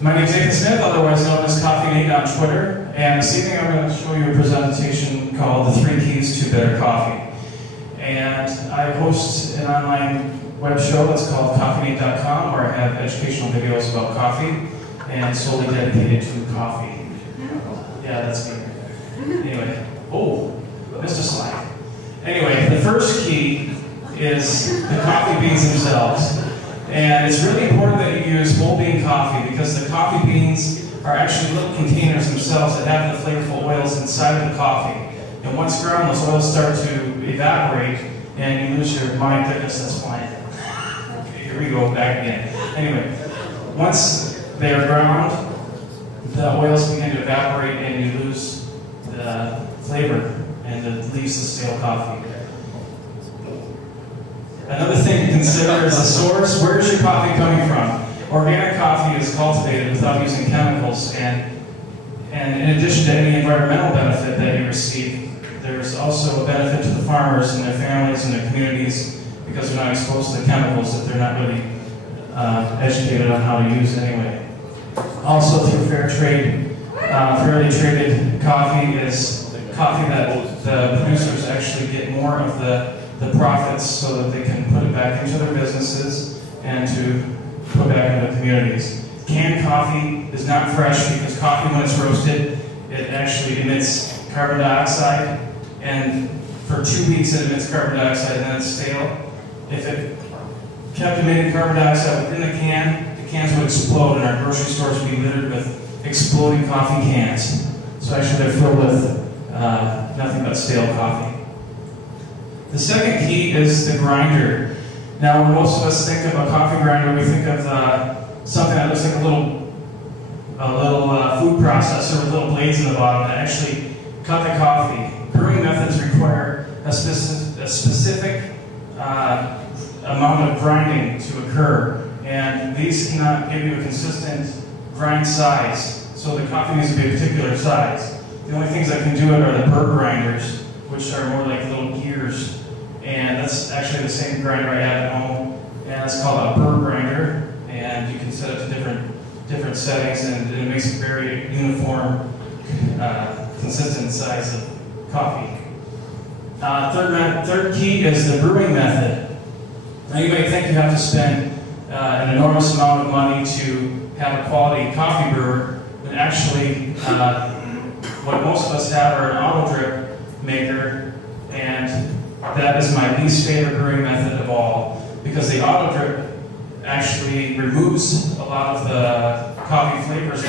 My name is Nathan Smith, otherwise known as Coffee Nate on Twitter, and this evening I'm going to show you a presentation called The 3 Keys to Better Coffee. And I host an online web show that's called CoffeeNate.com, where I have educational videos about coffee and solely dedicated to coffee. Yeah, that's me. Anyway, missed a slide. Anyway, the first key is the coffee beans themselves. And it's really important that you use whole bean coffee because the coffee beans are actually little containers themselves that have the flavorful oils inside of the coffee. And once ground, those oils start to evaporate and you lose your, my goodness, that's fine. Okay, here we go, back again. Anyway, once they are ground, the oils begin to evaporate and you lose the flavor and it leaves the stale coffee. Another thing to consider is the source. Where is your coffee coming from? Organic coffee is cultivated without using chemicals, and in addition to any environmental benefit that you receive, there's also a benefit to the farmers and their families and their communities because they're not exposed to the chemicals that they're not really educated on how to use anyway. Also, through fairly traded coffee is coffee that the producers actually get more of the profits so that they can put it back into their businesses and to put back into the communities. Canned coffee is not fresh because coffee, when it's roasted, it actually emits carbon dioxide, and for 2 weeks it emits carbon dioxide and then it's stale. If it kept emitting carbon dioxide within the cans would explode and our grocery stores would be littered with exploding coffee cans. So actually they're filled with nothing but stale coffee. The second key is the grinder. Now, when most of us think of a coffee grinder, we think of something that looks like a little food processor with little blades in the bottom that actually cut the coffee. Brewing methods require a specific amount of grinding to occur, and these cannot give you a consistent grind size, so the coffee needs to be a particular size. The only things that can do it are the burr grinders, which are more like little gears. And that's actually the same grinder I have at home, and it's called a burr grinder, and you can set it to different settings, and it makes a very uniform, consistent size of coffee. Third key is the brewing method. Now you may think you have to spend an enormous amount of money to have a quality coffee brewer, but actually what most of us have are an auto drip maker, and that is my least favorite brewing method of all, because the auto drip actually removes a lot of the coffee flavors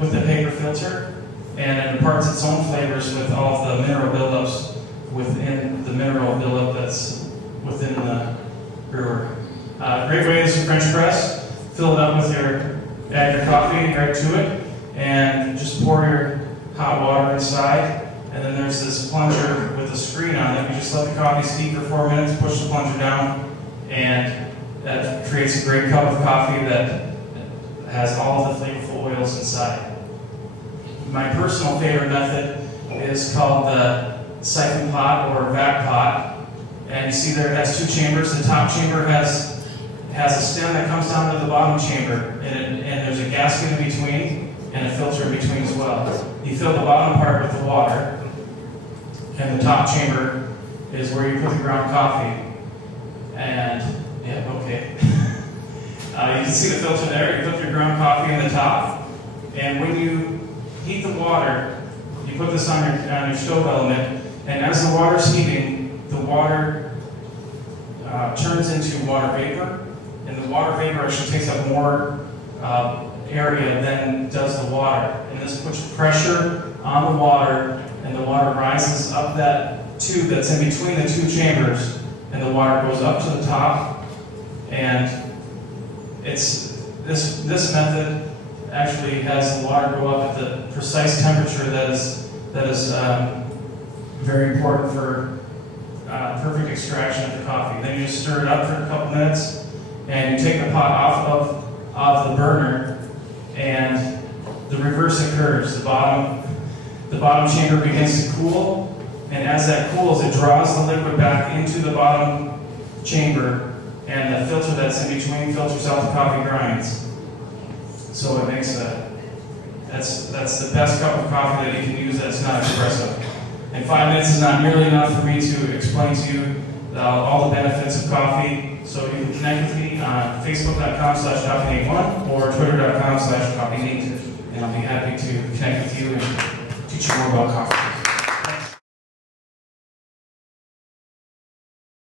with the paper filter, and it imparts its own flavors with all of the mineral buildups within the mineral buildup that's within the brewer. Great way is a French press. Fill it up with add your coffee right to it, and just pour your hot water inside. And then there's this plunger with a screen on it. You just let the coffee steep for 4 minutes, push the plunger down, and that creates a great cup of coffee that has all of the flavorful oils inside. My personal favorite method is called the siphon pot or vat pot. And you see there it has 2 chambers. The top chamber has a stem that comes down to the bottom chamber, and there's a gasket in between and a filter in between as well. You fill the bottom part with the water, and the top chamber is where you put the ground coffee. And, yeah, okay. You can see the filter there. You put your ground coffee in the top. And when you heat the water, you put this on your stove element, and as the water's heating, the water turns into water vapor. And the water vapor actually takes up more area than does the water. And this puts pressure on the water, and the water rises up that tube that's in between the 2 chambers, and the water goes up to the top. And it's this method actually has the water go up at the precise temperature that is very important for perfect extraction of the coffee. Then you just stir it up for a couple minutes, and you take the pot off the burner, and the reverse occurs. The bottom chamber begins to cool, and as that cools, it draws the liquid back into the bottom chamber, and the filter that's in between filters out the coffee grinds. So it makes that's the best cup of coffee that you can use that's not espresso. And 5 minutes is not nearly enough for me to explain to you all the benefits of coffee. So you can connect with me on facebook.com/coffeenate1 or twitter.com/coffeenate, and I'll be happy to connect with you and teach you more about coffee.